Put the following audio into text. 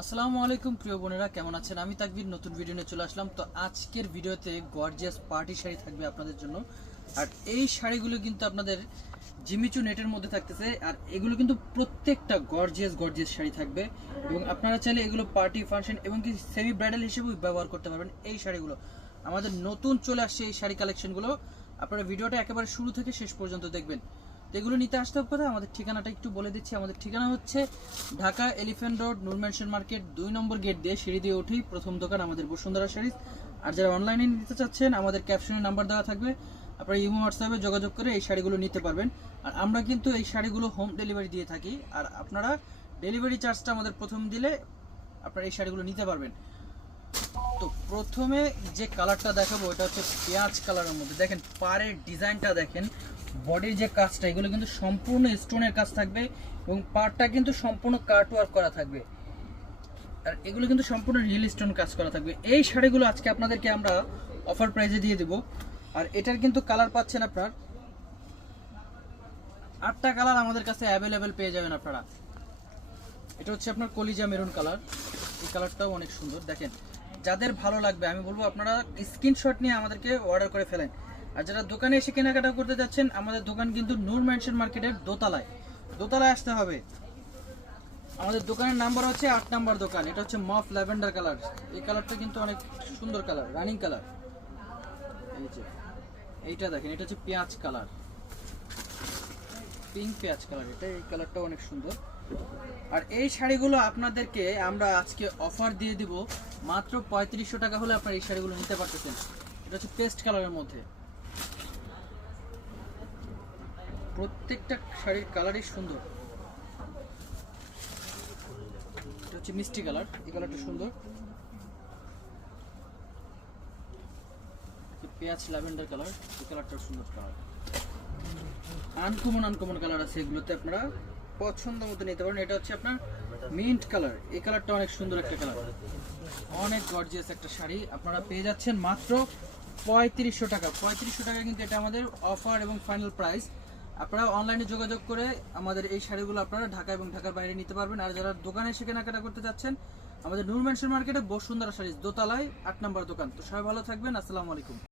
আসসালামু আলাইকুম প্রিয় বোনেরা, কেমন আছেন? আমি তাকবীর নতুন ভিডিও নিয়ে চলে আসলাম। তো আজকের ভিডিওতে গর্জিয়াস পার্টি শাড়ি থাকবে আপনাদের জন্য। আর এই শাড়িগুলো কিন্তু আপনাদের জিমিচু নেটের মধ্যে থাকতেছে। আর এগুলো কিন্তু প্রত্যেকটা গর্জিয়াস শাড়ি থাকবে, এবং আপনারা চাইলে এগুলো পার্টি ফাংশন এবং কি সেমি ব্রাইডাল হিসেবেও ব্যবহার করতে পারবেন। এই শাড়িগুলো আমাদের নতুন চলে আসছে, এই শাড়ি কালেকশনগুলো আপনারা ভিডিওটা একেবারে শুরু থেকে শেষ পর্যন্ত দেখবেন। এগুলো নিতে আসতে হবে। আমাদের ঠিকানাটা একটু বলে দিচ্ছি। আমাদের ঠিকানা হচ্ছে ঢাকা এলিফ্যান্ট রোড, নূর ম্যানশন মার্কেট 2 নম্বর গেট দিয়ে সিঁড়ি দিয়ে উঠেই প্রথম দোকান আমাদের বসুন্ধরা শাড়ি। আর যারা অনলাইনে নিতে চাচ্ছেন, আমাদের ক্যাপশনে নাম্বার দেওয়া থাকবে, আপনারা ইমো হোয়াটসঅ্যাপে যোগাযোগ করে এই শাড়িগুলো নিতে পারবেন। আর আমরা কিন্তু এই শাড়িগুলো হোম ডেলিভারি দিয়ে থাকি। আর আপনারা ডেলিভারি চার্জটা আমাদের প্রথম দিলে আপনারা এই শাড়িগুলো নিতে পারবেন। তো প্রথমে যে কালারটা দেখাবো এটা হচ্ছে পেঁয়াজ কালারের মধ্যে। দেখেন পাড়ের ডিজাইনটা, দেখেন বডির যে কাজটা, এগুলো কিন্তু সম্পূর্ণ স্টোনের কাজ থাকবে এবং পাড়টা কিন্তু সম্পূর্ণ কাট ওয়ার্ক করা থাকবে। আর এগুলো কিন্তু সম্পূর্ণ রিয়েল স্টোন কাজ করা থাকবে। এই শাড়িগুলো আজকে আপনাদেরকে আমরা অফার প্রাইসে দিয়ে দেব। আর এটার কিন্তু কালার পাচ্ছেন আপনার 8টা কালার আমাদের কাছে অ্যাভেলেবেল পেয়ে যাবেন আপনারা। এটা হচ্ছে আপনার কলিজা মেরুন কালার। এই কালারটাও অনেক সুন্দর। দেখেন যাদের ভালো লাগবে আমি বলবো আপনারা স্ক্রিনশট নিয়ে আমাদেরকে অর্ডার করে ফেলেন। আর যারা দোকানে এসে কেনাকাটা করতে যাচ্ছেন, আমাদের দোকান কিন্তু নূর ম্যানশন মার্কেটের দোতলায় আসতে হবে। আমাদের দোকানের নাম্বার হচ্ছে 8 নাম্বার দোকান। এটা হচ্ছে মফ ল্যাভেন্ডার কালার। এই কালারটা কিন্তু অনেক সুন্দর কালার, রানিং কালার। এই যে এইটা দেখেন, এটা হচ্ছে পেঁয়াজ কালার, পিঙ্ক পেঁয়াজ কালার। এই কালারটা অনেক সুন্দর। আর এই শাড়িগুলো আপনাদেরকে আমরা আজকে অফার দিয়ে দিব মাত্র 3500 টাকা হলে আপনারা এই শাড়িগুলো নিতে পারতেছেন। এটা হচ্ছে পেস্ট কালারের মধ্যে। প্রত্যেকটা শাড়ির কালারই সুন্দর। এটা হচ্ছে মিষ্টি কালার, এই কালারটা সুন্দর। পেঁয়াজ ল্যাভেন্ডার কালার, এই কালারটা সুন্দর কালার। আনকমন কালার আছে, এগুলোতে আপনারা পছন্দ মতো নিতে পারেন। এটা হচ্ছে আপনার মিন্ট কালার, এই কালারটা অনেক সুন্দর একটা কালার, অনেক গর্জিয়াস একটা শাড়ি। আপনারা পেয়ে যাচ্ছেন মাত্র 3500 টাকা। 3500 টাকা কিন্তু এটা আমাদের অফার এবং ফাইনাল প্রাইস। আপনারা অনলাইনে যোগাযোগ করে আমাদের এই শাড়িগুলো আপনারা ঢাকা এবং ঢাকার বাইরে নিতে পারবেন। আর যারা দোকানে এসে কেনাকাটা করতে যাচ্ছেন, আমাদের নূর ম্যানশন মার্কেটে বসুন্ধরা শাড়ি দোতলায় 8 নম্বর দোকান। তো সবাই ভালো থাকবেন। আসসালামু আলাইকুম।